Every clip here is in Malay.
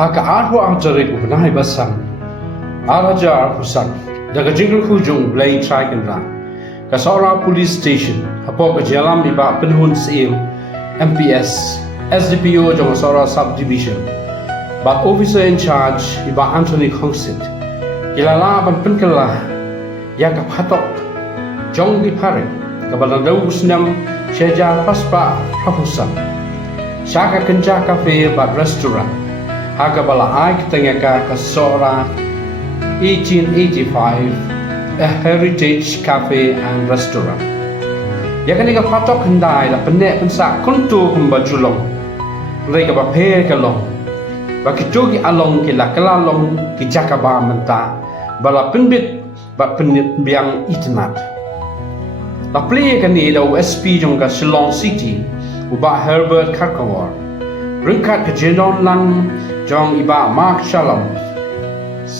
haka arho ang jarit ubnahay basang arajar husan daga jingle hujung blay traikenra ka SOHRA police station hapo ka jalam iba penhun sim MPS SDPO jong SOHRA subdivision but officer in charge iba Anthony Khongsit kilala ban penkala yakap hatok jong di Phareng kabalang daw usnam syaja paspa hahusan Jaka kenja cafe but restaurant haga bala ai ketengaka ka SOHRA 1885 a heritage cafe and restaurant yakani ka patok handai la pene pensa kuntu kumba julong rei ka ba phe ka long ba kitogi along ki la kala long ki jaka ba menta bala penbit ba penit biang itnat la play ka ni da SP jong ka Shillong City uba Herbert Kakawar ringkat ke Jenon Lang jong iba Mark Shalom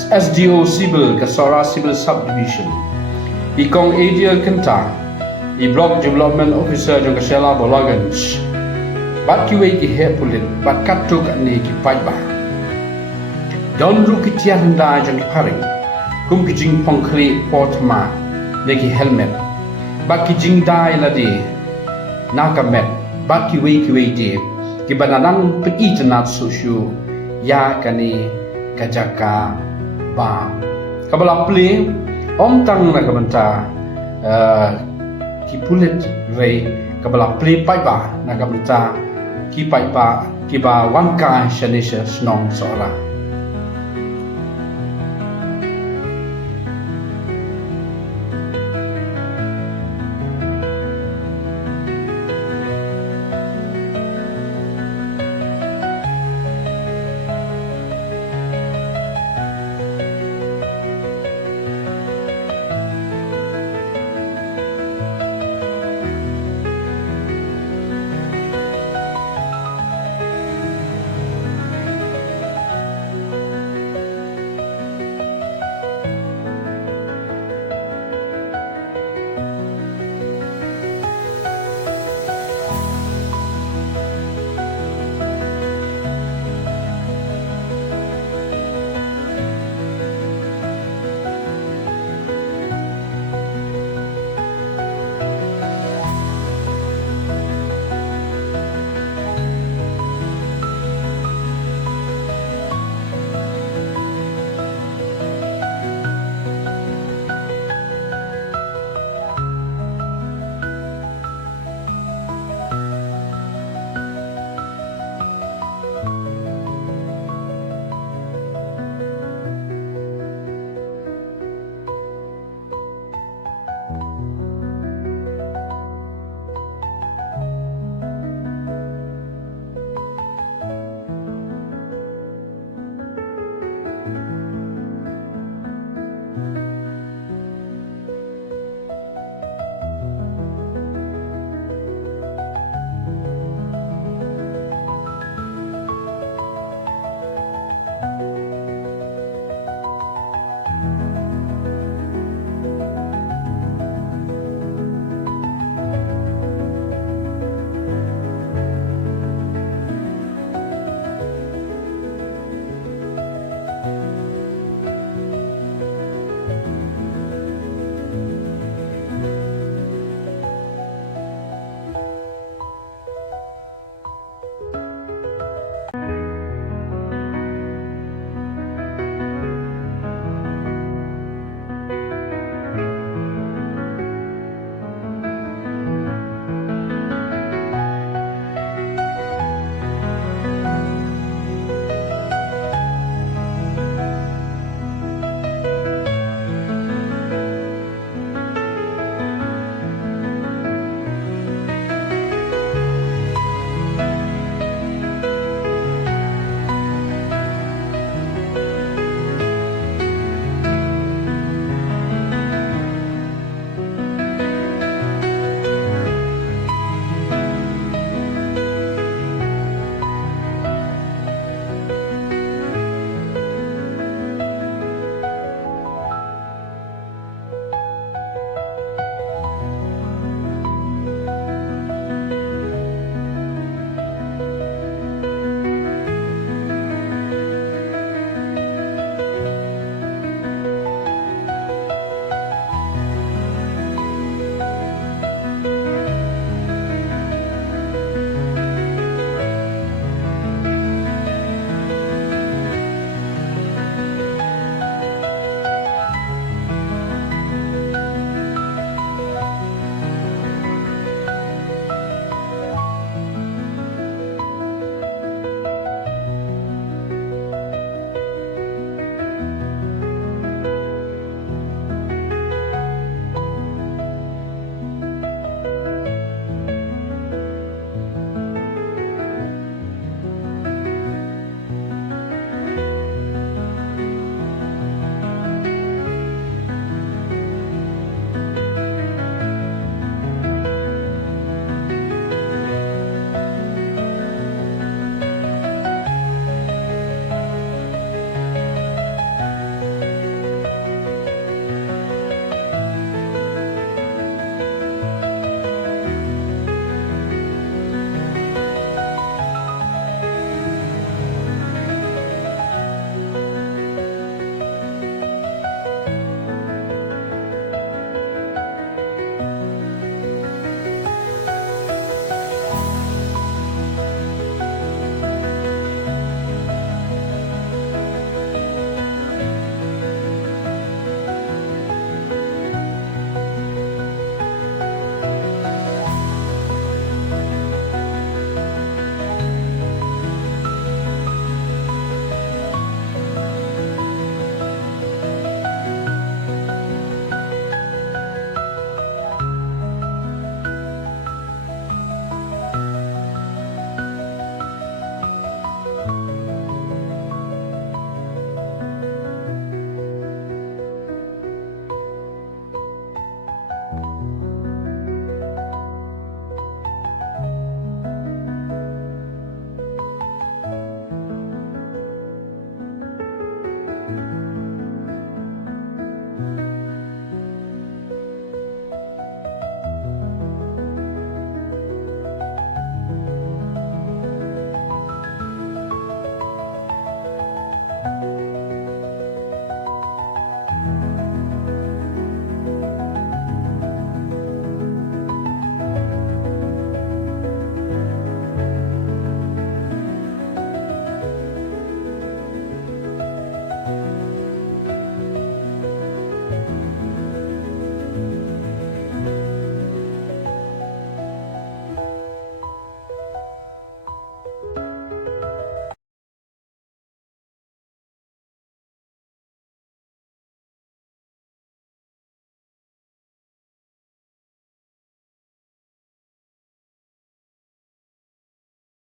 SDO Civil ke SOHRA Civil Subdivision ikong Adil Kenta i Block Development Officer jong ke Shela Bolaganj bat kiwe ki hepulit bat katuk ni ki paiba don ru ki tianda jong ki Phareng kum ki jing pongkli portma ne ki helmet bat ki jing dai la di nakamet bat kiwe de ki bananang pe itnat susyu ya kani kajaka ba kabala ple om tang na kabanta ki pulit re kabala ple pai ba na kabanta ki pai ba ki ba wan ka shanisha snong SOHRA